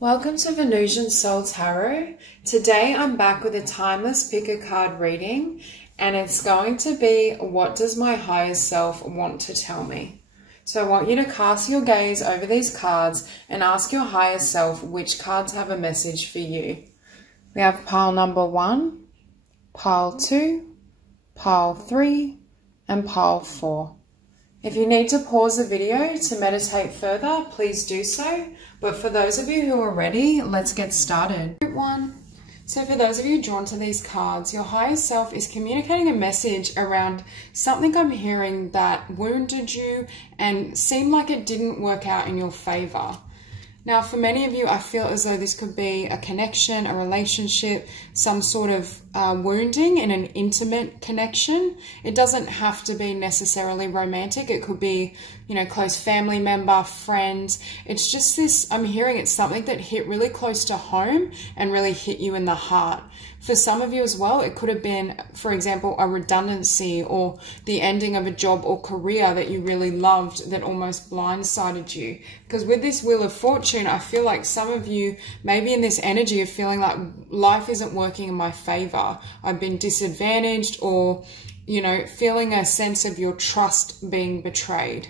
Welcome to Venusian Soul Tarot. Today I'm back with a timeless pick a card reading, and it's going to be, what does my higher self want to tell me? So I want you to cast your gaze over these cards and ask your higher self which cards have a message for you. We have pile number 1, pile 2, pile 3, and pile 4. If you need to pause the video to meditate further, please do so. But for those of you who are ready, let's get started. Group 1. So for those of you drawn to these cards, your higher self is communicating a message around something I'm hearing that wounded you and seemed like it didn't work out in your favor. Now, for many of you, I feel as though this could be a connection, a relationship, some sort of wounding in an intimate connection. It doesn't have to be necessarily romantic. It could be, close family member, friend. It's just this, I'm hearing it's something that hit really close to home and really hit you in the heart. For some of you as well, it could have been, for example, a redundancy or the ending of a job or career that you really loved that almost blindsided you. Because with this Wheel of Fortune, I feel like some of you may be in this energy of feeling like life isn't working in my favor. I've been disadvantaged, or, feeling a sense of your trust being betrayed.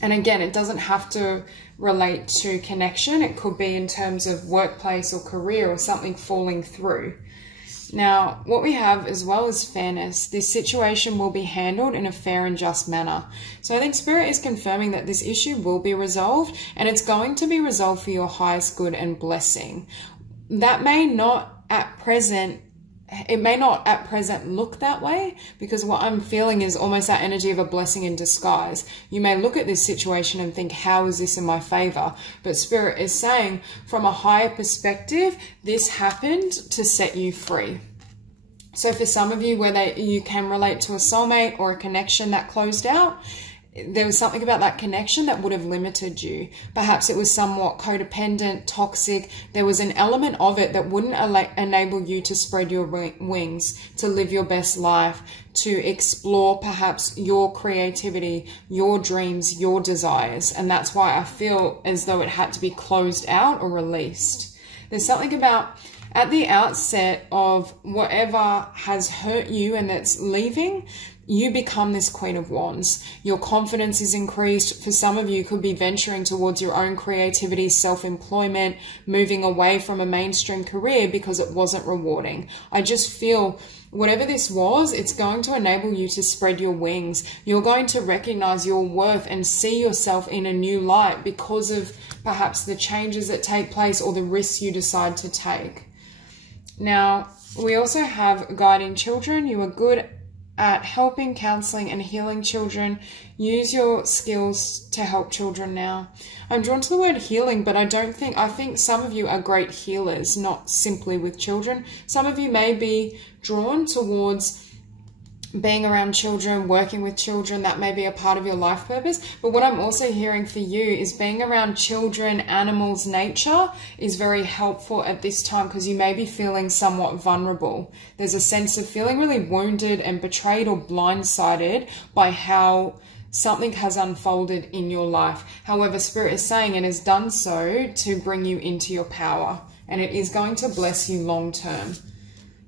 And again, it doesn't have to relate to connection. It could be in terms of workplace or career or something falling through. Now, what we have as well is fairness. This situation will be handled in a fair and just manner. So I think Spirit is confirming that this issue will be resolved, and it's going to be resolved for your highest good and blessing. That may not at present look that way, because what I'm feeling is almost that energy of a blessing in disguise. You may look at this situation and think, how is this in my favor? But Spirit is saying from a higher perspective, this happened to set you free. So for some of you, whether you can relate to a soulmate or a connection that closed out, there was something about that connection that would have limited you. Perhaps it was somewhat codependent, toxic. There was an element of it that wouldn't enable you to spread your wings, to live your best life, to explore perhaps your creativity, your dreams, your desires. And that's why I feel as though it had to be closed out or released. There's something about at the outset of whatever has hurt you and that's leaving, you become this Queen of Wands. Your confidence is increased. For some of you, could be venturing towards your own creativity, self-employment, moving away from a mainstream career because it wasn't rewarding. I just feel whatever this was, it's going to enable you to spread your wings. You're going to recognize your worth and see yourself in a new light because of perhaps the changes that take place or the risks you decide to take. Now, we also have guiding children. You are good at helping, counseling, and healing children. Use your skills to help children now. I'm drawn to the word healing, but I think some of you are great healers, not simply with children. Some of you may be drawn towards being around children, working with children. That may be a part of your life purpose. But what I'm also hearing for you is being around children, animals, nature is very helpful at this time, because you may be feeling somewhat vulnerable. There's a sense of feeling really wounded and betrayed or blindsided by how something has unfolded in your life. However, Spirit is saying it has done so to bring you into your power, and it is going to bless you long term.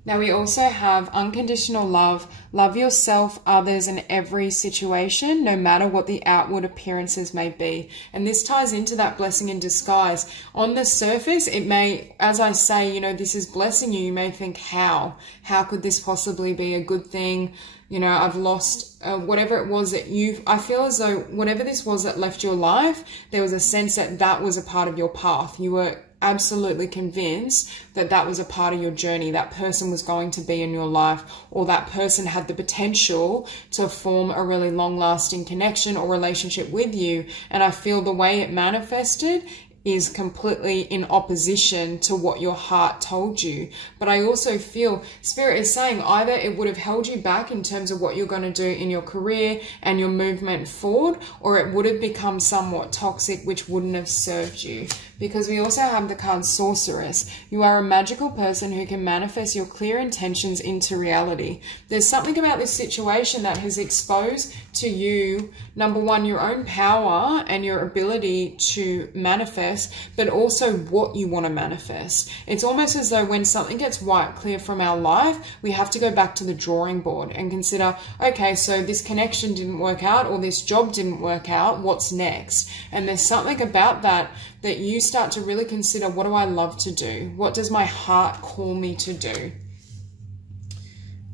Now, we also have unconditional love. Love yourself, others, and every situation, no matter what the outward appearances may be. And this ties into that blessing in disguise. On the surface, it may, as I say, this is blessing you. You may think, how? How could this possibly be a good thing? I've lost whatever it was that I feel as though whatever this was that left your life, there was a sense that that was a part of your path. You were absolutely convinced that that was a part of your journey. That person was going to be in your life, or that person had the potential to form a really long-lasting connection or relationship with you. And I feel the way it manifested is completely in opposition to what your heart told you. But I also feel Spirit is saying either it would have held you back in terms of what you're going to do in your career and your movement forward, or it would have become somewhat toxic, which wouldn't have served you. because we also have the card Sorceress. You are a magical person who can manifest your clear intentions into reality. There's something about this situation that has exposed to you, number one, your own power and your ability to manifest, but also what you want to manifest. It's almost as though when something gets wiped clear from our life, we have to go back to the drawing board and consider, okay, so this connection didn't work out, or this job didn't work out, what's next? And there's something about that you start to really consider, what do I love to do? What does my heart call me to do?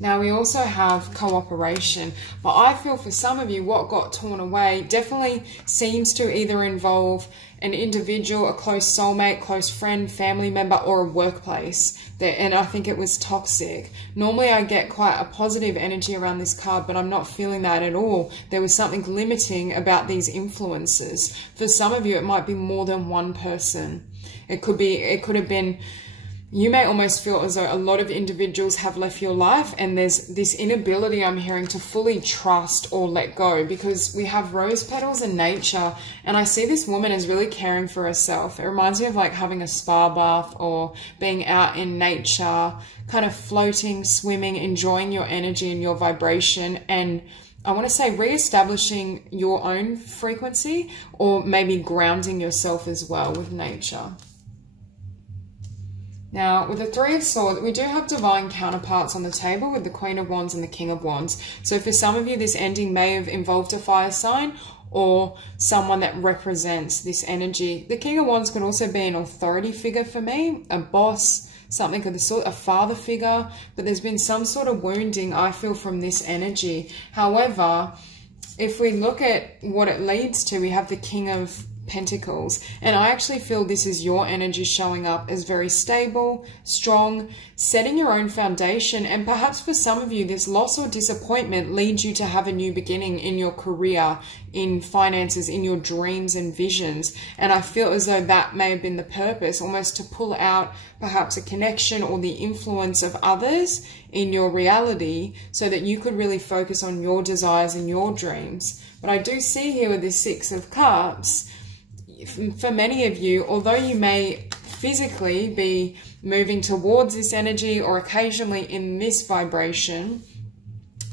Now, we also have cooperation, but I feel for some of you, what got torn away definitely seems to either involve an individual, a close soulmate, close friend, family member, or a workplace. And I think it was toxic. Normally, I get quite a positive energy around this card, but I'm not feeling that at all. There was something limiting about these influences. For some of you, it might be more than one person. It could have been... You may almost feel as though a lot of individuals have left your life, and there's this inability, I'm hearing, to fully trust or let go, because we have rose petals in nature, and I see this woman as really caring for herself. It reminds me of like having a spa bath or being out in nature, kind of floating, swimming, enjoying your energy and your vibration, and I want to say reestablishing your own frequency, or maybe grounding yourself as well with nature. Now, with the Three of Swords, we do have divine counterparts on the table with the Queen of Wands and the King of Wands. So for some of you, this ending may have involved a fire sign or someone that represents this energy. The King of Wands could also be an authority figure for me, a boss, something of the sort, a father figure, but there's been some sort of wounding, I feel, from this energy. However, if we look at what it leads to, we have the King of Pentacles, and I actually feel this is your energy showing up as very stable, strong, setting your own foundation, and perhaps for some of you this loss or disappointment leads you to have a new beginning in your career, in finances, in your dreams and visions. And I feel as though that may have been the purpose, almost to pull out perhaps a connection or the influence of others in your reality so that you could really focus on your desires and your dreams. But I do see here with this Six of Cups, for many of you, although you may physically be moving towards this energy or occasionally in this vibration,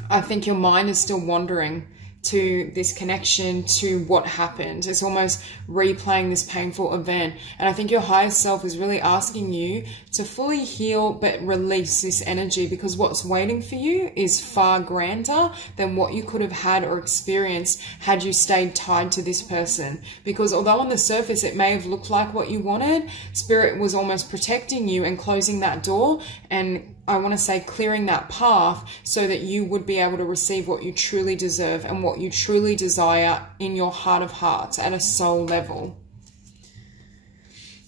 I think your mind is still wandering to this connection, to what happened. It's almost replaying this painful event. And I think your higher self is really asking you to fully heal but release this energy, because what's waiting for you is far grander than what you could have had or experienced had you stayed tied to this person. Because although on the surface it may have looked like what you wanted, Spirit was almost protecting you and closing that door, and I want to say clearing that path so that you would be able to receive what you truly deserve and what you truly desire in your heart of hearts at a soul level.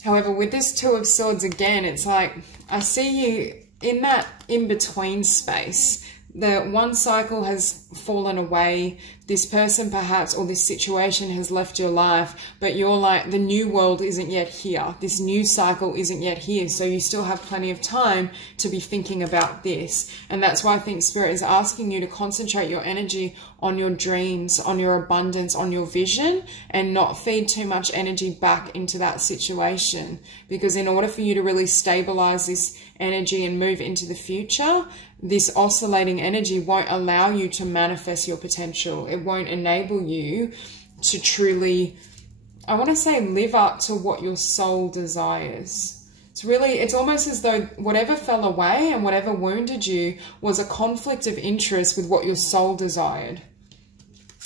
However, with this Two of Swords again, it's like I see you in that in-between space. The one cycle has fallen away. This person perhaps, or this situation has left your life, but you're like, the new world isn't yet here. This new cycle isn't yet here. So you still have plenty of time to be thinking about this. And that's why I think Spirit is asking you to concentrate your energy on your dreams, on your abundance, on your vision, and not feed too much energy back into that situation. Because in order for you to really stabilize this energy and move into the future, this oscillating energy won't allow you to manifest your potential. It won't enable you to truly, I want to say, live up to what your soul desires. It's almost as though whatever fell away and whatever wounded you was a conflict of interest with what your soul desired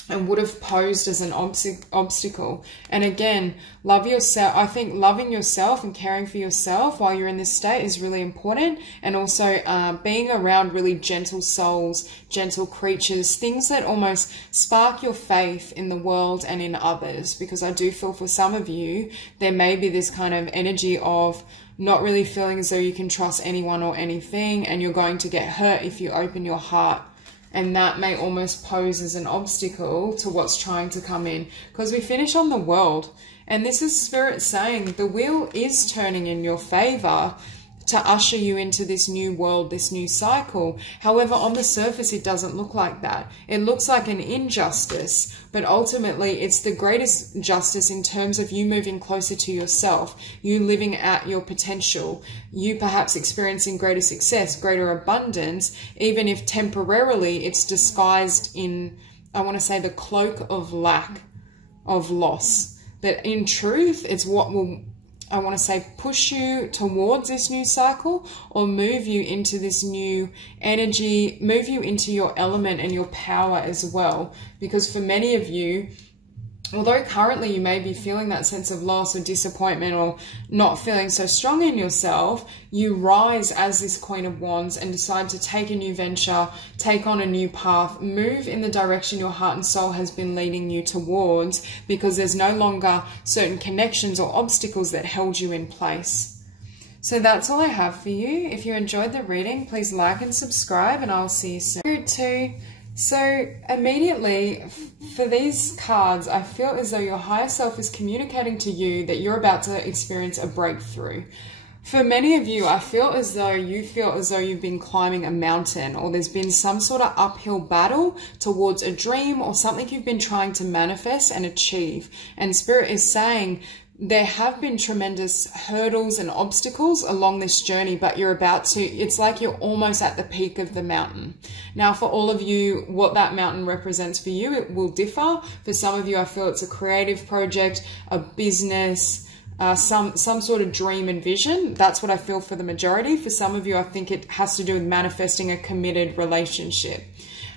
and would have posed as an obstacle. And again, love yourself. I think loving yourself and caring for yourself while you're in this state is really important. And also being around really gentle souls, gentle creatures, things that almost spark your faith in the world and in others. Because I do feel for some of you, there may be this kind of energy of not really feeling as though you can trust anyone or anything, and you're going to get hurt if you open your heart. And that may almost pose as an obstacle to what's trying to come in. Because we finish on the World. And this is Spirit saying the wheel is turning in your favor to usher you into this new world, this new cycle. However, on the surface, it doesn't look like that. It looks like an injustice, but ultimately it's the greatest justice in terms of you moving closer to yourself, you living at your potential, you perhaps experiencing greater success, greater abundance, even if temporarily it's disguised in, I want to say, the cloak of lack, of loss. But in truth, it's what will, I want to say, push you towards this new cycle or move you into this new energy, move you into your element and your power as well. Because for many of you, although currently you may be feeling that sense of loss or disappointment or not feeling so strong in yourself, you rise as this Queen of Wands and decide to take a new venture, take on a new path, move in the direction your heart and soul has been leading you towards, because there's no longer certain connections or obstacles that held you in place. So that's all I have for you. If you enjoyed the reading, please like and subscribe, and I'll see you soon. Good too. So immediately for these cards, I feel as though your higher self is communicating to you that you're about to experience a breakthrough. For many of you, I feel as though you've been climbing a mountain, or there's been some sort of uphill battle towards a dream or something you've been trying to manifest and achieve. And Spirit is saying there have been tremendous hurdles and obstacles along this journey, but you're about to, it's like you're almost at the peak of the mountain. Now, for all of you, what that mountain represents for you, it will differ. For some of you, I feel it's a creative project, a business, some sort of dream and vision. That's what I feel for the majority. For some of you, I think it has to do with manifesting a committed relationship.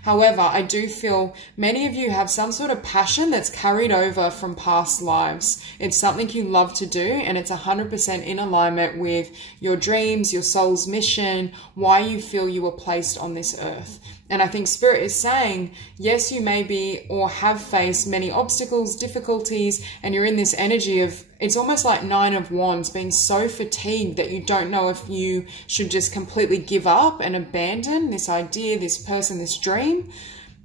However, I do feel many of you have some sort of passion that's carried over from past lives. It's something you love to do, and it's 100% in alignment with your dreams, your soul's mission, why you feel you were placed on this earth. And I think Spirit is saying, yes, you may be or have faced many obstacles, difficulties, and you're in this energy of, it's almost like 9 of Wands, being so fatigued that you don't know if you should just completely give up and abandon this idea, this person, this dream,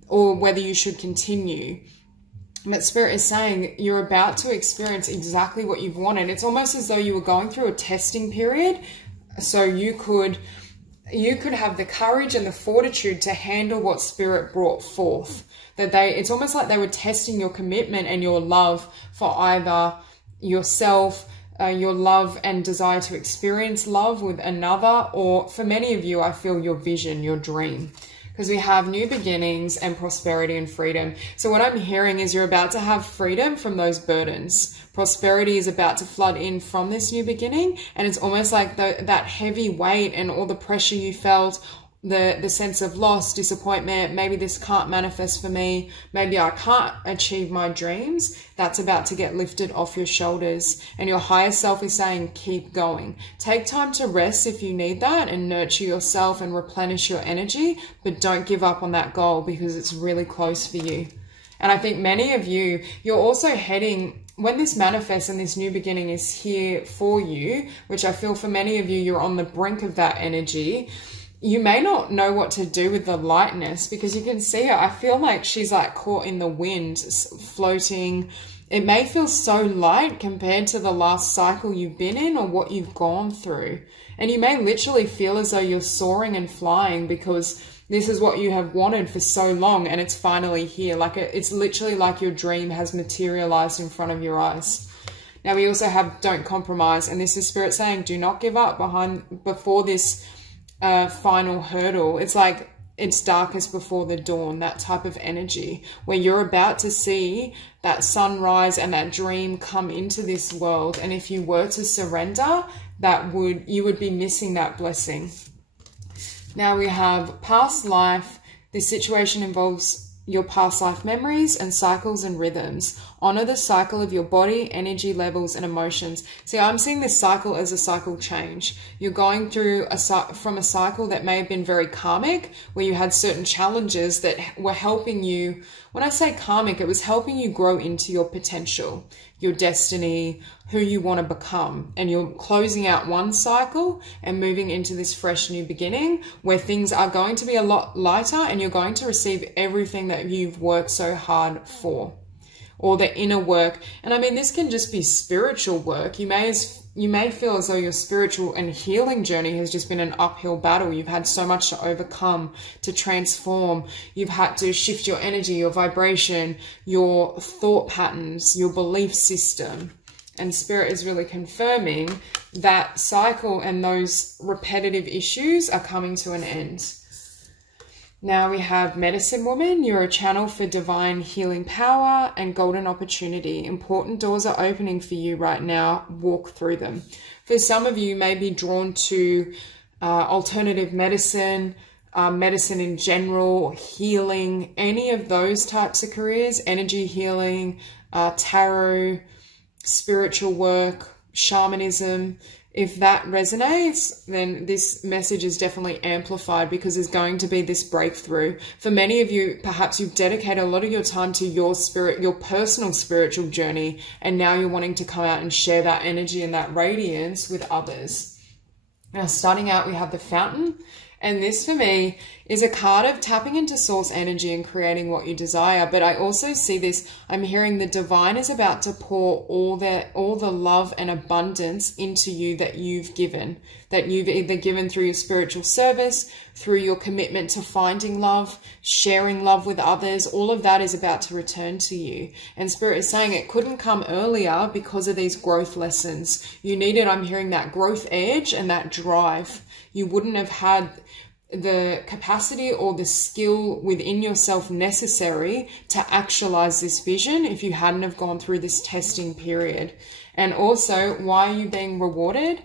or whether you should continue. But Spirit is saying you're about to experience exactly what you've wanted. It's almost as though you were going through a testing period, so you could have the courage and the fortitude to handle what Spirit brought forth. It's almost like they were testing your commitment and your love for either yourself, your love and desire to experience love with another, or for many of you, I feel your vision, your dream. Because we have new beginnings and prosperity and freedom. So what I'm hearing is you're about to have freedom from those burdens. Prosperity is about to flood in from this new beginning. And it's almost like that heavy weight and all the pressure you felt, the sense of loss, disappointment, maybe this can't manifest for me, maybe I can't achieve my dreams, that's about to get lifted off your shoulders. And your higher self is saying, keep going. Take time to rest if you need that, and nurture yourself and replenish your energy, but don't give up on that goal, because it's really close for you. And I think many of you, you're also heading, when this manifests and this new beginning is here for you, which I feel for many of you, you're on the brink of that energy. You may not know what to do with the lightness, because you can see her. I feel like she's like caught in the wind, floating. It may feel so light compared to the last cycle you've been in or what you've gone through. And you may literally feel as though you're soaring and flying, because this is what you have wanted for so long, and it's finally here. It's literally like your dream has materialized in front of your eyes. Now we also have don't compromise, and this is Spirit saying do not give up before this final hurdle. It's like it's darkest before the dawn, that type of energy where you're about to see that sunrise and that dream come into this world. And if you were to surrender, you would be missing that blessing. Now we have past life. This situation involves your past life memories and cycles and rhythms. Honor the cycle of your body, energy levels, and emotions. See, I'm seeing this cycle as a cycle change. You're going through from a cycle that may have been very karmic, where you had certain challenges that were helping you. When I say karmic, it was helping you grow into your potential, your destiny, who you want to become. And you're closing out one cycle and moving into this fresh new beginning where things are going to be a lot lighter, and you're going to receive everything that you've worked so hard for, or the inner work. And I mean, this can just be spiritual work. You may you may feel as though your spiritual and healing journey has just been an uphill battle. You've had so much to overcome, to transform. You've had to shift your energy, your vibration, your thought patterns, your belief system. And Spirit is really confirming that cycle and those repetitive issues are coming to an end. Now we have Medicine Woman. You're a channel for divine healing power and golden opportunity. Important doors are opening for you right now. Walk through them. For some of you, may be drawn to alternative medicine, medicine in general, healing, any of those types of careers, energy healing, tarot, spiritual work, shamanism. If that resonates, then this message is definitely amplified, because there's going to be this breakthrough. For many of you, perhaps you've dedicated a lot of your time to your spirit, your personal spiritual journey, and now you're wanting to come out and share that energy and that radiance with others. Now, starting out, we have the Fountain. And this for me is a card of tapping into source energy and creating what you desire. But I also see this, I'm hearing the divine is about to pour all the love and abundance into you that you've given, that you've either given through your spiritual service, through your commitment to finding love, sharing love with others. All of that is about to return to you. And Spirit is saying it couldn't come earlier because of these growth lessons. You needed, I'm hearing, that growth edge and that drive. You wouldn't have had the capacity or the skill within yourself necessary to actualize this vision if you hadn't have gone through this testing period. And also, why are you being rewarded?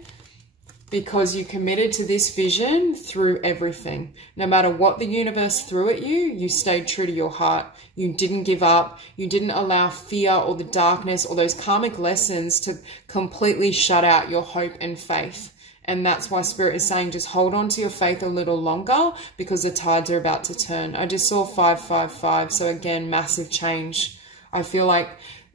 Because you committed to this vision through everything. No matter what the universe threw at you, you stayed true to your heart. You didn't give up. You didn't allow fear or the darkness or those karmic lessons to completely shut out your hope and faith. And that's why Spirit is saying just hold on to your faith a little longer, because the tides are about to turn. I just saw 555. So again, massive change. I feel like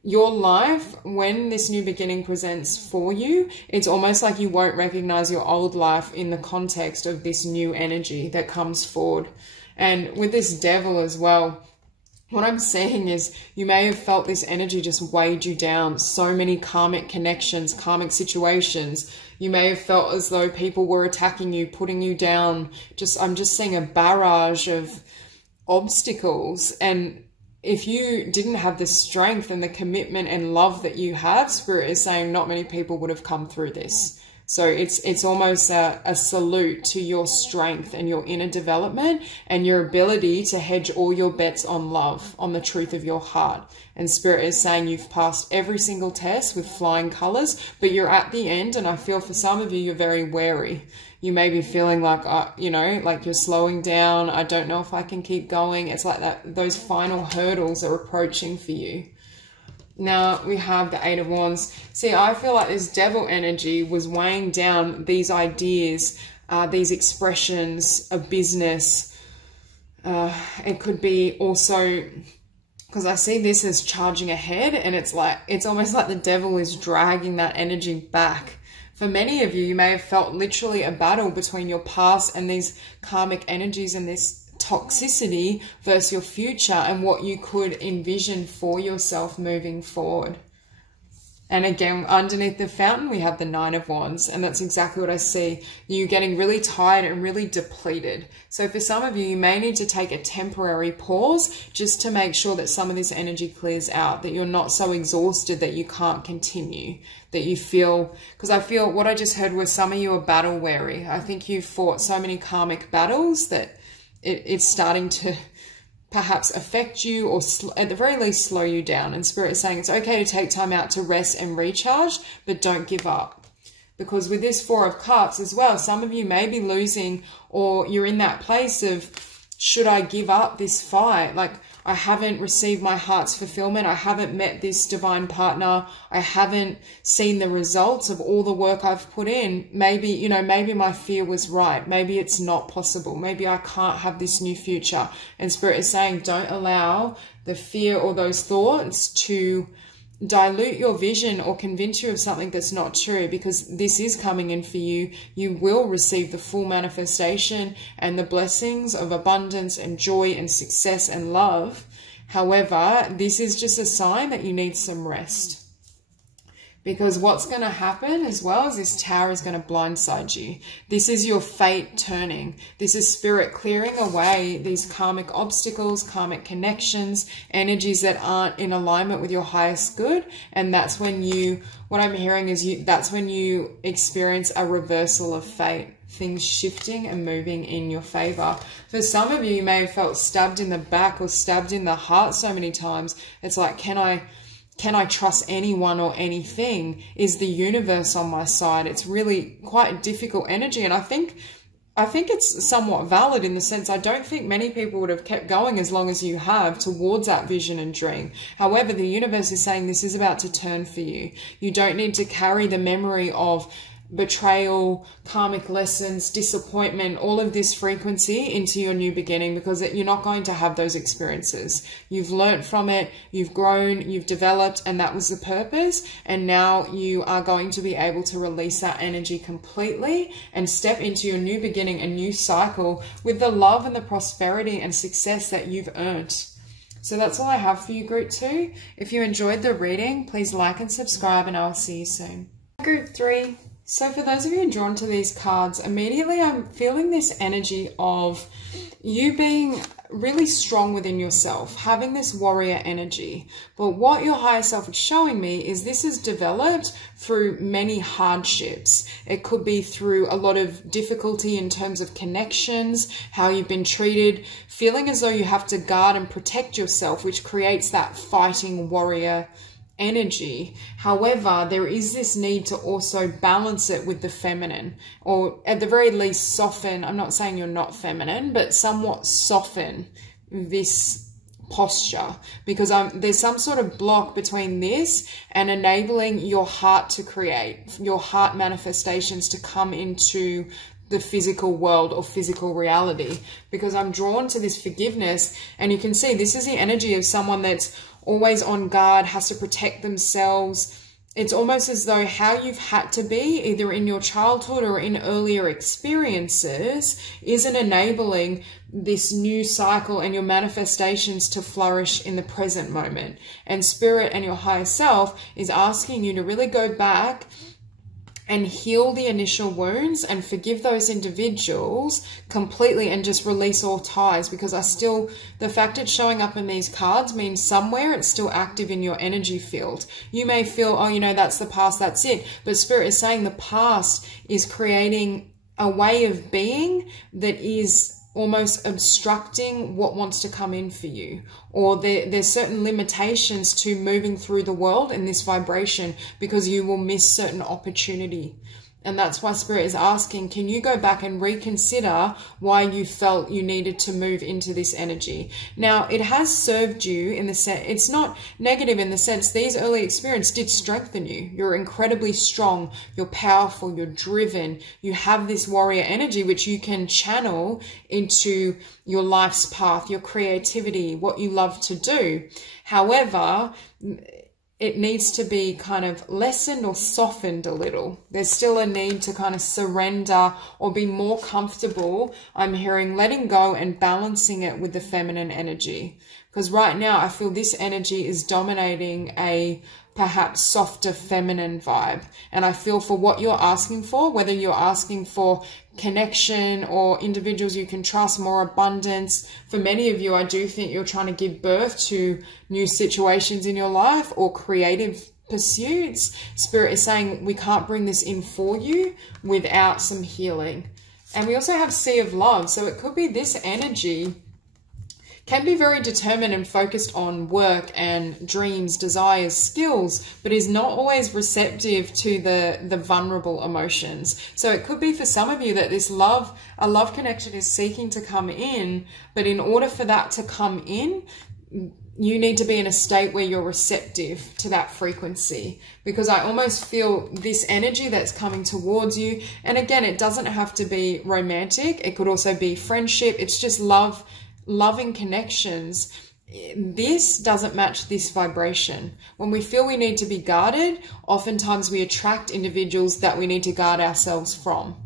your life, when this new beginning presents for you, it's almost like you won't recognize your old life in the context of this new energy that comes forward. And with this Devil as well, what I'm seeing is you may have felt this energy just weighed you down. So many karmic connections, karmic situations. You may have felt as though people were attacking you, putting you down. I'm just seeing a barrage of obstacles. And if you didn't have the strength and the commitment and love that you have, Spirit is saying not many people would have come through this. So it's almost a salute to your strength and your inner development and your ability to hedge all your bets on love, on the truth of your heart. And Spirit is saying you've passed every single test with flying colors, but you're at the end. And I feel for some of you, you're very wary. You may be feeling like, like you're slowing down. I don't know if I can keep going. It's like that, those final hurdles are approaching for you. Now we have the Eight of Wands. See, I feel like this Devil energy was weighing down these ideas, these expressions of business. It could be also, because I see this as charging ahead, and it's almost like the Devil is dragging that energy back. For many of you, you may have felt literally a battle between your past and these karmic energies and this toxicity versus your future and what you could envision for yourself moving forward. And again, underneath the Fountain, we have the Nine of Wands, and that's exactly what I see. You getting really tired and really depleted. So for some of you, you may need to take a temporary pause just to make sure that some of this energy clears out, that you're not so exhausted that you can't continue, that you feel, because I feel what I just heard was some of you are battle weary. I think you've fought so many karmic battles that it's starting to perhaps affect you, or at the very least slow you down. And Spirit is saying it's okay to take time out to rest and recharge, but don't give up. Because with this Four of Cups as well, some of you may be losing, or you're in that place of, should I give up this fight? Like, I haven't received my heart's fulfillment. I haven't met this divine partner. I haven't seen the results of all the work I've put in. Maybe, maybe my fear was right. Maybe it's not possible. Maybe I can't have this new future. And Spirit is saying, don't allow the fear or those thoughts to dilute your vision or convince you of something that's not true, because this is coming in for you. You will receive the full manifestation and the blessings of abundance and joy and success and love. However, this is just a sign that you need some rest. Because what's going to happen as well is this tower is going to blindside you. This is your fate turning. This is spirit clearing away these karmic obstacles, karmic connections, energies that aren't in alignment with your highest good. And that's when you, what I'm hearing is that's when you experience a reversal of fate. Things shifting and moving in your favor. For some of you, you may have felt stabbed in the back or stabbed in the heart so many times. It's like, can I trust anyone or anything? Is the universe on my side? It's really quite difficult energy. And I think it's somewhat valid in the sense I don't think many people would have kept going as long as you have towards that vision and dream. However, the universe is saying this is about to turn for you. You don't need to carry the memory of betrayal, karmic lessons, disappointment, all of this frequency into your new beginning, because you're not going to have those experiences. You've learned from it, you've grown, you've developed, and that was the purpose. And now you are going to be able to release that energy completely and step into your new beginning, a new cycle with the love and the prosperity and success that you've earned. So that's all I have for you, Group 2. If you enjoyed the reading, please like and subscribe, and I'll see you soon. Group 3. So for those of you drawn to these cards, immediately I'm feeling this energy of you being really strong within yourself, having this warrior energy. But what your higher self is showing me is this is developed through many hardships. It could be through a lot of difficulty in terms of connections, how you've been treated, feeling as though you have to guard and protect yourself, which creates that fighting warrior energy. However, there is this need to also balance it with the feminine, or at the very least soften. I'm not saying you're not feminine, but somewhat soften this posture, because there's some sort of block between this and enabling your heart to create, your heart manifestations to come into the physical world or physical reality. Because I'm drawn to this forgiveness, and you can see this is the energy of someone that's always on guard, has to protect themselves. It's almost as though how you've had to be, either in your childhood or in earlier experiences, isn't enabling this new cycle and your manifestations to flourish in the present moment. And Spirit and your higher self is asking you to really go back and heal the initial wounds and forgive those individuals completely and just release all ties, because the fact it's showing up in these cards means somewhere it's still active in your energy field. You may feel, oh, that's the past, that's it. But Spirit is saying the past is creating a way of being that is almost obstructing what wants to come in for you, or there's certain limitations to moving through the world in this vibration, because you will miss certain opportunity. And that's why Spirit is asking, can you go back and reconsider why you felt you needed to move into this energy? Now, it has served you in the sense, it's not negative in the sense these early experiences did strengthen you. You're incredibly strong, you're powerful, you're driven, you have this warrior energy which you can channel into your life's path, your creativity, what you love to do. However, it needs to be kind of lessened or softened a little. There's still a need to kind of surrender or be more comfortable. I'm hearing letting go and balancing it with the feminine energy. Because right now I feel this energy is dominating a perhaps softer feminine vibe. And I feel for what you're asking for, whether you're asking for connection or individuals you can trust, more abundance. For many of you, I do think you're trying to give birth to new situations in your life or creative pursuits. Spirit is saying we can't bring this in for you without some healing. And we also have Sea of Love. So it could be this energy can be very determined and focused on work and dreams, desires, skills, but is not always receptive to the vulnerable emotions. So it could be for some of you that this love, a love connection is seeking to come in, but in order for that to come in, you need to be in a state where you're receptive to that frequency, because I almost feel this energy that's coming towards you. And again, it doesn't have to be romantic. It could also be friendship. It's just love, loving connections. This doesn't match this vibration. When we feel we need to be guarded, oftentimes we attract individuals that we need to guard ourselves from.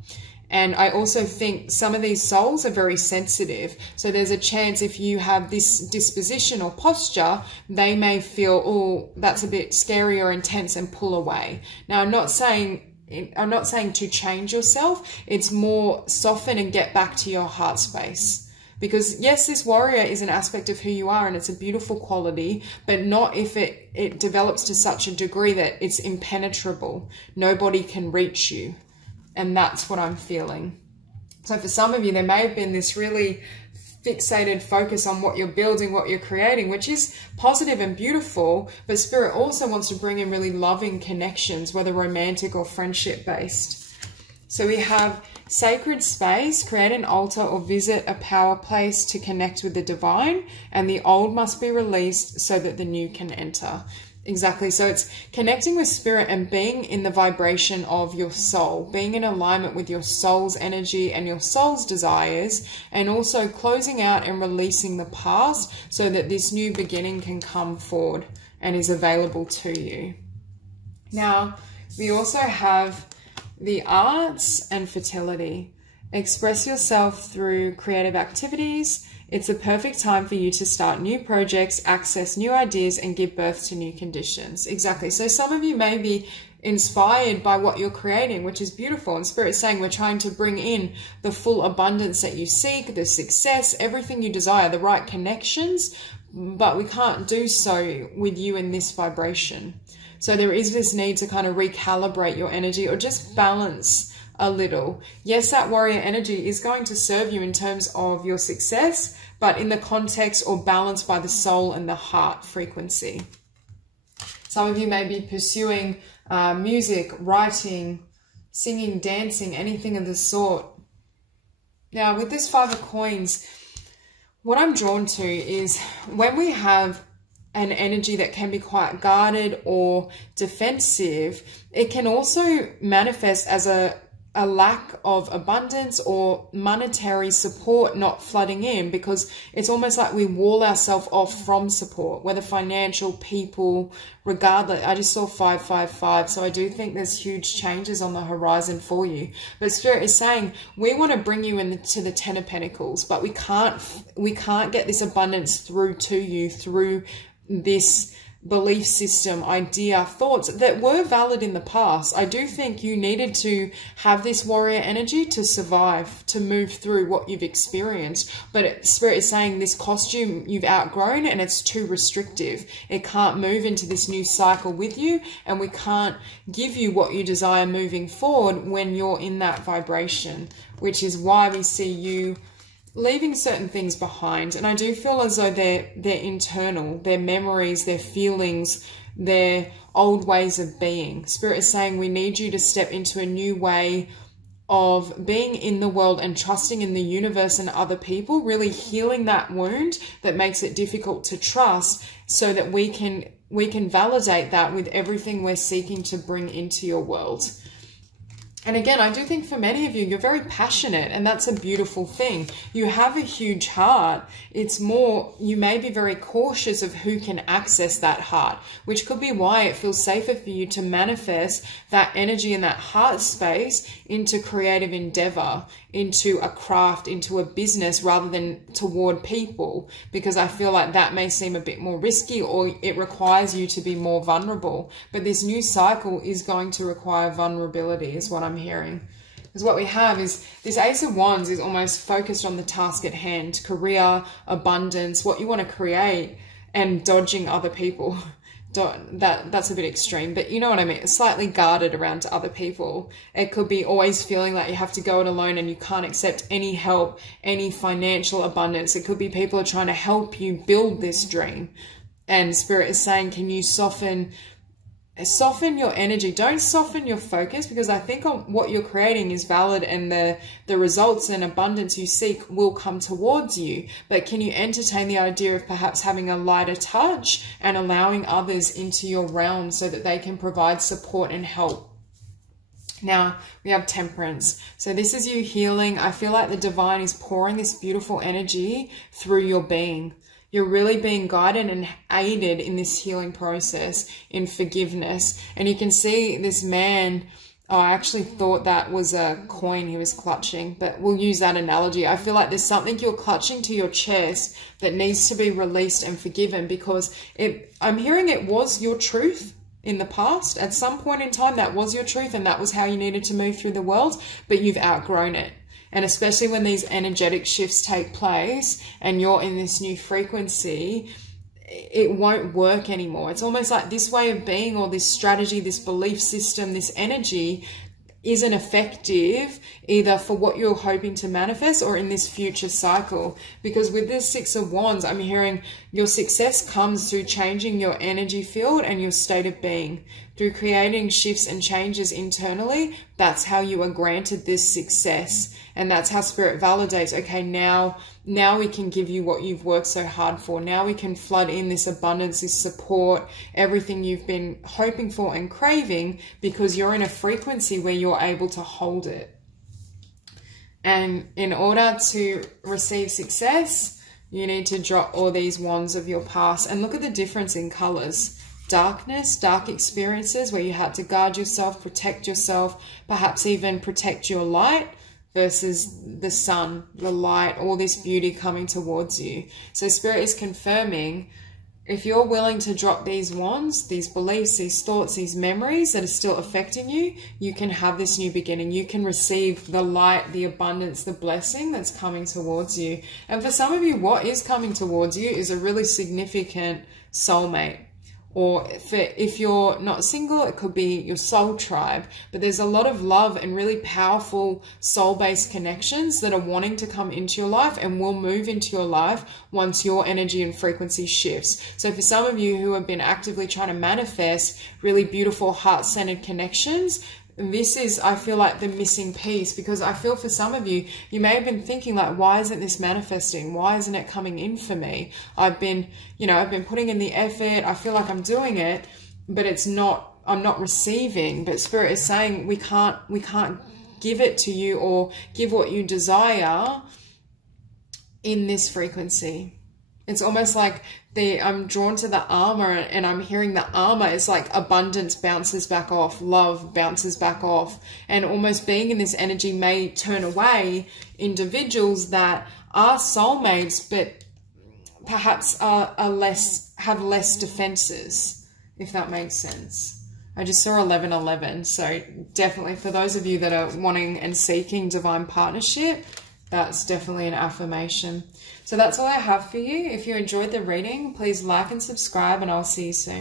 And I also think some of these souls are very sensitive. So there's a chance if you have this disposition or posture, they may feel, oh, that's a bit scary or intense, and pull away. Now, I'm not saying to change yourself. It's more soften and get back to your heart space. Because yes, this warrior is an aspect of who you are, and it's a beautiful quality, but not if it develops to such a degree that it's impenetrable. Nobody can reach you. And that's what I'm feeling. So for some of you, there may have been this really fixated focus on what you're building, what you're creating, which is positive and beautiful, but Spirit also wants to bring in really loving connections, whether romantic or friendship based. So we have sacred space, create an altar or visit a power place to connect with the divine, and the old must be released so that the new can enter. Exactly. So it's connecting with Spirit and being in the vibration of your soul, being in alignment with your soul's energy and your soul's desires, and also closing out and releasing the past so that this new beginning can come forward and is available to you. Now, we also have the arts and fertility. Express yourself through creative activities. It's a perfect time for you to start new projects, access new ideas, and give birth to new conditions. Exactly. So some of you may be inspired by what you're creating, which is beautiful. And Spirit's saying we're trying to bring in the full abundance that you seek, the success, everything you desire, the right connections, but we can't do so with you in this vibration. So there is this need to kind of recalibrate your energy or just balance a little. Yes, that warrior energy is going to serve you in terms of your success, but in the context or balanced by the soul and the heart frequency. Some of you may be pursuing music, writing, singing, dancing, anything of the sort. Now, with this Five of Coins, what I'm drawn to is when we have an energy that can be quite guarded or defensive, it can also manifest as a lack of abundance or monetary support not flooding in, because it's almost like we wall ourselves off from support, whether financial, people, regardless. I just saw 555, so I do think there's huge changes on the horizon for you. But Spirit is saying we want to bring you into the Ten of Pentacles, but we can't get this abundance through to you through this belief system, idea, thoughts that were valid in the past. I do think you needed to have this warrior energy to survive, to move through what you've experienced. But Spirit is saying this costume you've outgrown and it's too restrictive. It can't move into this new cycle with you, and we can't give you what you desire moving forward when you're in that vibration, which is why we see you leaving certain things behind. And I do feel as though they're internal, their memories, their feelings, their old ways of being. Spirit is saying we need you to step into a new way of being in the world and trusting in the universe and other people, really healing that wound that makes it difficult to trust, so that we can validate that with everything we're seeking to bring into your world. And again, I do think for many of you, you're very passionate, and that's a beautiful thing. You have a huge heart. It's more, you may be very cautious of who can access that heart, which could be why it feels safer for you to manifest that energy in that heart space into creative endeavor, into a craft, into a business, rather than toward people, because I feel like that may seem a bit more risky, or it requires you to be more vulnerable. But this new cycle is going to require vulnerability, is what I'm hearing. Because what we have is this Ace of Wands is almost focused on the task at hand, career, abundance, what you want to create, and dodging other people. That's a bit extreme, but you know what I mean. It's slightly guarded around to other people. It could be always feeling like you have to go it alone and you can't accept any help, any financial abundance. It could be people are trying to help you build this dream. And Spirit is saying, can you soften your energy? Don't soften your focus, because I think what you're creating is valid, and the results and abundance you seek will come towards you. But can you entertain the idea of perhaps having a lighter touch and allowing others into your realm so that they can provide support and help? Now we have Temperance. So this is you healing. I feel like the divine is pouring this beautiful energy through your being. You're really being guided and aided in this healing process, in forgiveness. And you can see this man Oh, I actually thought that was a coin he was clutching, but we'll use that analogy. I feel like there's something you're clutching to your chest that needs to be released and forgiven, because I'm hearing it was your truth in the past. At some point in time, that was your truth and that was how you needed to move through the world, but you've outgrown it. And especially when these energetic shifts take place and you're in this new frequency, it won't work anymore. It's almost like this way of being, or this strategy, this belief system, this energy isn't effective either for what you're hoping to manifest or in this future cycle. Because with this Six of Wands, I'm hearing your success comes through changing your energy field and your state of being. Through creating shifts and changes internally, that's how you are granted this success. And that's how Spirit validates, okay, now we can give you what you've worked so hard for. Now we can flood in this abundance, this support, everything you've been hoping for and craving, because you're in a frequency where you're able to hold it. And in order to receive success, you need to drop all these wands of your past and look at the difference in colors. Darkness, dark experiences where you had to guard yourself, protect yourself, perhaps even protect your light, versus the sun, the light, all this beauty coming towards you. So Spirit is confirming, if you're willing to drop these wands, these beliefs, these thoughts, these memories that are still affecting you, you can have this new beginning. You can receive the light, the abundance, the blessing that's coming towards you. And for some of you, what is coming towards you is a really significant soulmate. Or if you're not single, it could be your soul tribe. But there's a lot of love and really powerful soul-based connections that are wanting to come into your life and will move into your life once your energy and frequency shifts. So for some of you who have been actively trying to manifest really beautiful heart-centered connections, this is, I feel like, the missing piece, because I feel for some of you, you may have been thinking like, why isn't this manifesting? Why isn't it coming in for me? I've been putting in the effort. I feel like I'm doing it, but I'm not receiving. But Spirit is saying we can't give it to you or give what you desire in this frequency. It's almost like I'm drawn to the armor, and I'm hearing the armor is like abundance bounces back off, love bounces back off, and almost being in this energy may turn away individuals that are soulmates, but perhaps have less defenses, if that makes sense. I just saw 1111, so definitely for those of you that are wanting and seeking divine partnership, that's definitely an affirmation. So that's all I have for you. If you enjoyed the reading, please like and subscribe, and I'll see you soon.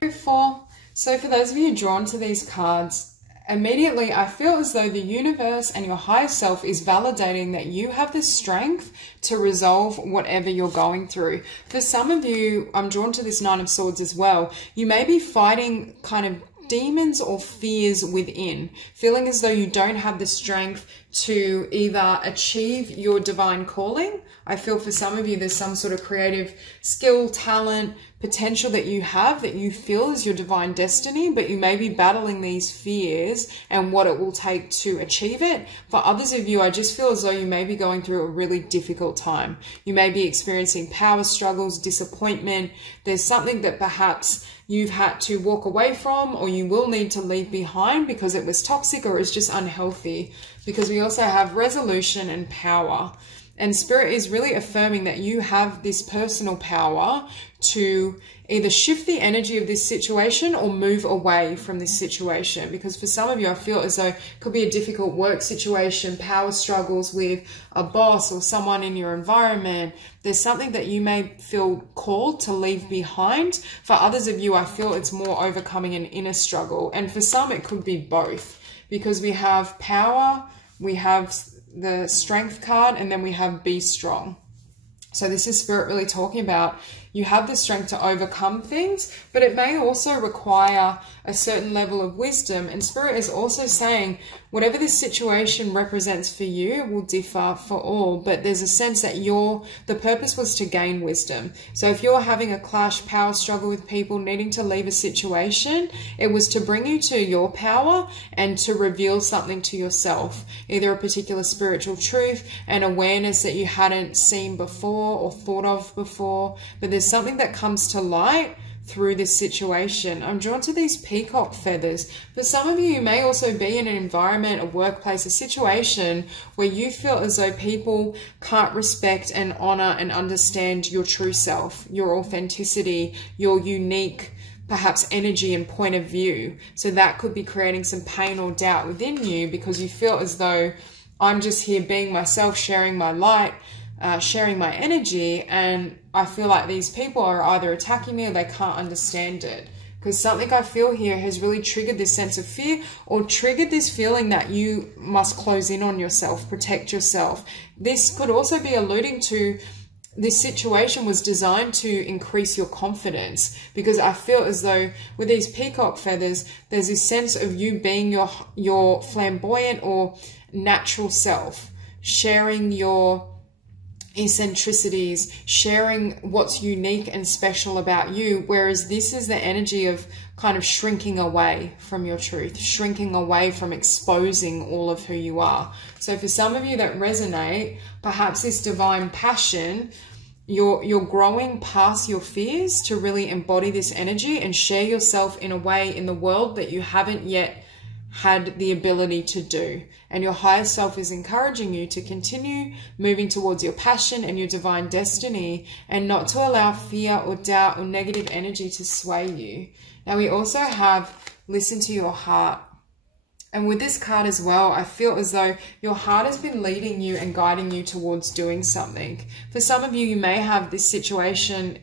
So for those of you drawn to these cards, immediately I feel as though the universe and your higher self is validating that you have the strength to resolve whatever you're going through. For some of you, I'm drawn to this Nine of Swords as well. You may be fighting kind of demons or fears within, feeling as though you don't have the strength to either achieve your divine calling. I feel for some of you there's some sort of creative skill, talent, potential that you have that you feel is your divine destiny, but you may be battling these fears and what it will take to achieve it. For others of you, I just feel as though you may be going through a really difficult time. You may be experiencing power struggles, disappointment. There's something that perhaps you've had to walk away from, or you will need to leave behind because it was toxic or it's just unhealthy. Because we also have resolution and power. And Spirit is really affirming that you have this personal power to either shift the energy of this situation or move away from this situation. Because for some of you, I feel as though it could be a difficult work situation, power struggles with a boss or someone in your environment. There's something that you may feel called to leave behind. For others of you, I feel it's more overcoming an inner struggle. And for some, it could be both. Because we have power, we have the strength card, and then we have be strong. So this is Spirit really talking about you have the strength to overcome things, but it may also require a certain level of wisdom. And Spirit is also saying whatever this situation represents for you will differ for all, but there's a sense that the purpose was to gain wisdom. So if you're having a clash, power struggle with people, needing to leave a situation, it was to bring you to your power and to reveal something to yourself, either a particular spiritual truth, an awareness that you hadn't seen before or thought of before. But there's something that comes to light through this situation. I'm drawn to these peacock feathers. For some of you may also be in an environment, a workplace, a situation where you feel as though people can't respect and honor and understand your true self, your authenticity, your unique perhaps energy and point of view. So that could be creating some pain or doubt within you because you feel as though I'm just here being myself, sharing my light, sharing my energy, and I feel like these people are either attacking me or they can't understand it. Because something I feel here has really triggered this sense of fear or triggered this feeling that you must close in on yourself, protect yourself. This could also be alluding to this situation was designed to increase your confidence, because I feel as though with these peacock feathers, there's this sense of you being your flamboyant or natural self, sharing your eccentricities, sharing what's unique and special about you, whereas this is the energy of kind of shrinking away from your truth, shrinking away from exposing all of who you are. So for some of you that resonate, perhaps this divine passion, you're growing past your fears to really embody this energy and share yourself in a way in the world that you haven't yet had the ability to do. And your higher self is encouraging you to continue moving towards your passion and your divine destiny, and not to allow fear or doubt or negative energy to sway you. Now we also have listen to your heart. And with this card as well, I feel as though your heart has been leading you and guiding you towards doing something. For some of you, you may have this situation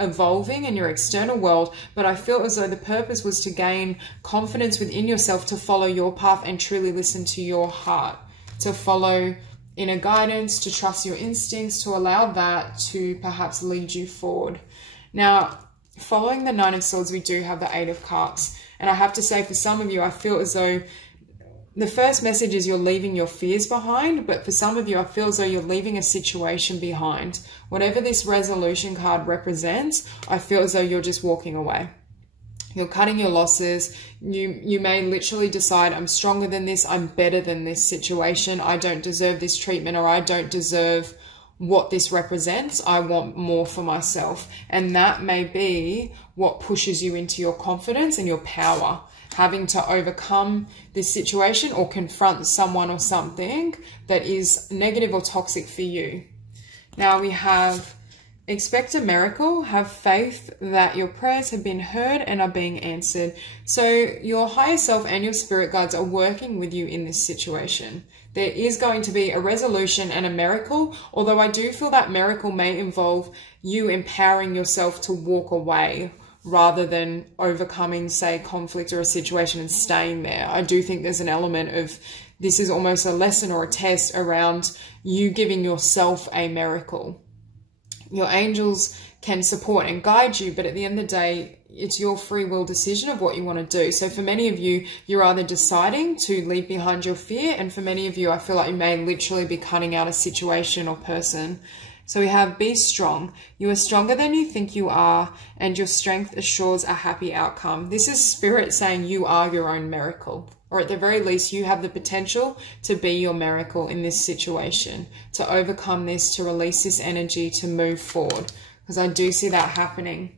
evolving in your external world, but I feel as though the purpose was to gain confidence within yourself, to follow your path and truly listen to your heart, to follow inner guidance, to trust your instincts, to allow that to perhaps lead you forward. Now, following the Nine of Swords, we do have the Eight of Cups. And I have to say, for some of you, I feel as though the first message is you're leaving your fears behind, but for some of you, I feel as though you're leaving a situation behind. Whatever this resolution card represents, I feel as though you're just walking away. You're cutting your losses. You may literally decide, I'm stronger than this, I'm better than this situation, I don't deserve this treatment, or I don't deserve what this represents, I want more for myself. And that may be what pushes you into your confidence and your power, having to overcome this situation or confront someone or something that is negative or toxic for you. Now we have expect a miracle, have faith that your prayers have been heard and are being answered. So your higher self and your spirit guides are working with you in this situation. There is going to be a resolution and a miracle, although I do feel that miracle may involve you empowering yourself to walk away rather than overcoming, say, conflict or a situation and staying there. I do think there's an element of this is almost a lesson or a test around you giving yourself a miracle. Your angels can support and guide you, but at the end of the day, it's your free will decision of what you want to do. So for many of you, you're either deciding to leave behind your fear, and for many of you, I feel like you may literally be cutting out a situation or person. So we have be strong. You are stronger than you think you are, and your strength assures a happy outcome. This is spirit saying you are your own miracle, or at the very least, you have the potential to be your miracle in this situation, to overcome this, to release this energy, to move forward, because I do see that happening.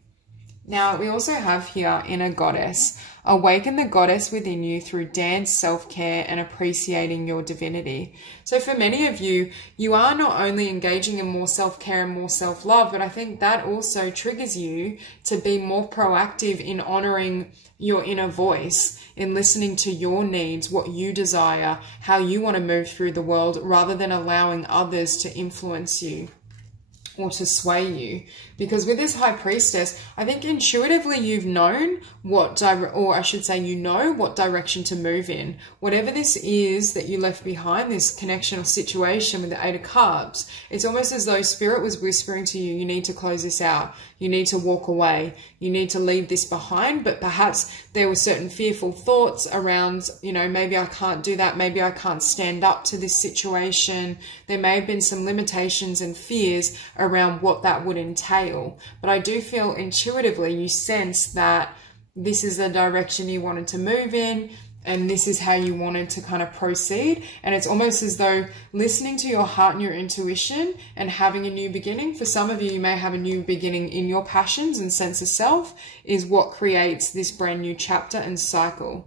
Now, we also have here inner goddess. Awaken the goddess within you through dance, self-care, and appreciating your divinity. So for many of you, you are not only engaging in more self-care and more self-love, but I think that also triggers you to be more proactive in honoring your inner voice, in listening to your needs, what you desire, how you want to move through the world, rather than allowing others to influence you or to sway you. Because with this high priestess, I think intuitively you've known what you know what direction to move in. Whatever this is that you left behind, this connection or situation with the Eight of Cups, it's almost as though spirit was whispering to you, you need to close this out. You need to walk away. You need to leave this behind. But perhaps there were certain fearful thoughts around, maybe I can't do that. Maybe I can't stand up to this situation. There may have been some limitations and fears around what that would entail. But I do feel intuitively you sense that this is the direction you wanted to move in. and this is how you wanted to kind of proceed. And it's almost as though listening to your heart and your intuition and having a new beginning. For some of you, you may have a new beginning in your passions and sense of self is what creates this brand new chapter and cycle.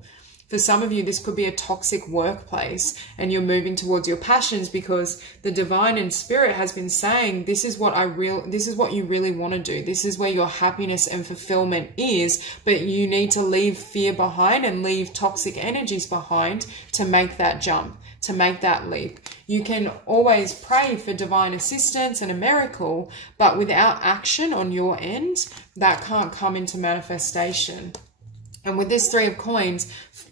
For some of you, this could be a toxic workplace and you're moving towards your passions because the divine and spirit has been saying, this is what you really want to do. This is where your happiness and fulfillment is, but you need to leave fear behind and leave toxic energies behind to make that jump, to make that leap. You can always pray for divine assistance and a miracle, but without action on your end, that can't come into manifestation. And with this Three of Coins,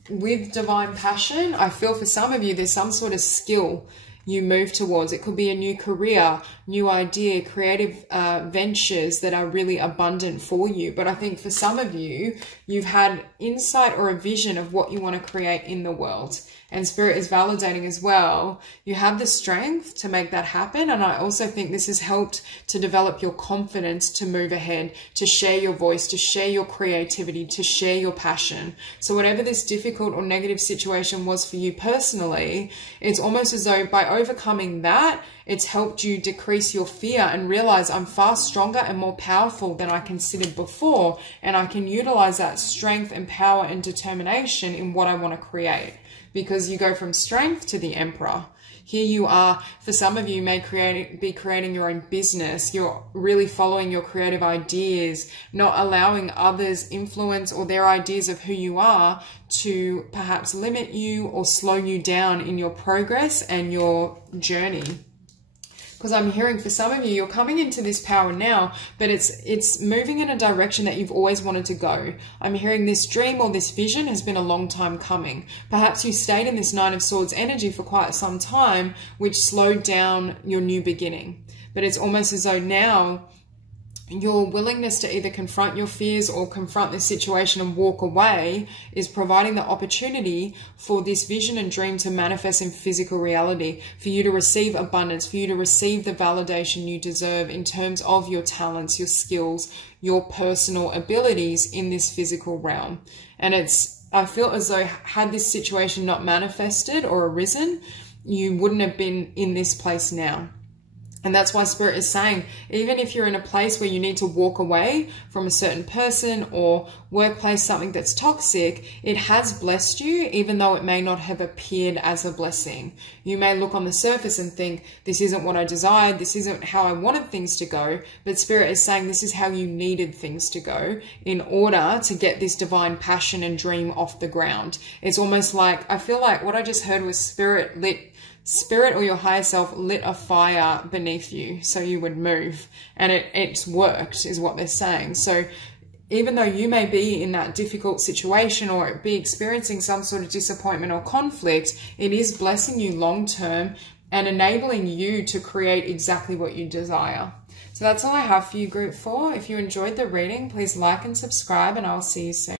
with divine passion, I feel for some of you, there's some sort of skill you move towards. It could be a new career, new idea, creative ventures that are really abundant for you. But I think for some of you, you've had insight or a vision of what you want to create in the world. And Spirit is validating as well. You have the strength to make that happen. And I also think this has helped to develop your confidence to move ahead, to share your voice, to share your creativity, to share your passion. So whatever this difficult or negative situation was for you personally, it's almost as though by overcoming that, it's helped you decrease your fear and realize I'm far stronger and more powerful than I considered before. And I can utilize that strength and power and determination in what I want to create. Because you go from strength to the Emperor. Here you are, for some of you may be creating your own business. You're really following your creative ideas, not allowing others' influence or their ideas of who you are to perhaps limit you or slow you down in your progress and your journey. Because I'm hearing for some of you, you're coming into this power now, but it's moving in a direction that you've always wanted to go. I'm hearing this dream or this vision has been a long time coming. Perhaps you stayed in this Nine of Swords energy for quite some time, which slowed down your new beginning. But it's almost as though now your willingness to either confront your fears or confront this situation and walk away is providing the opportunity for this vision and dream to manifest in physical reality, for you to receive abundance, for you to receive the validation you deserve in terms of your talents, your skills, your personal abilities in this physical realm. And I feel as though had this situation not manifested or arisen, you wouldn't have been in this place now. And that's why Spirit is saying, even if you're in a place where you need to walk away from a certain person or workplace, something that's toxic, it has blessed you, even though it may not have appeared as a blessing. You may look on the surface and think, this isn't what I desired, this isn't how I wanted things to go, but Spirit is saying this is how you needed things to go in order to get this divine passion and dream off the ground. It's almost like, I feel like what I just heard was Spirit or your higher self lit a fire beneath you so you would move, and it's worked is what they're saying. So even though you may be in that difficult situation or be experiencing some sort of disappointment or conflict, it is blessing you long term and enabling you to create exactly what you desire. So that's all I have for you, Group 4. If you enjoyed the reading, please like and subscribe, and I'll see you soon.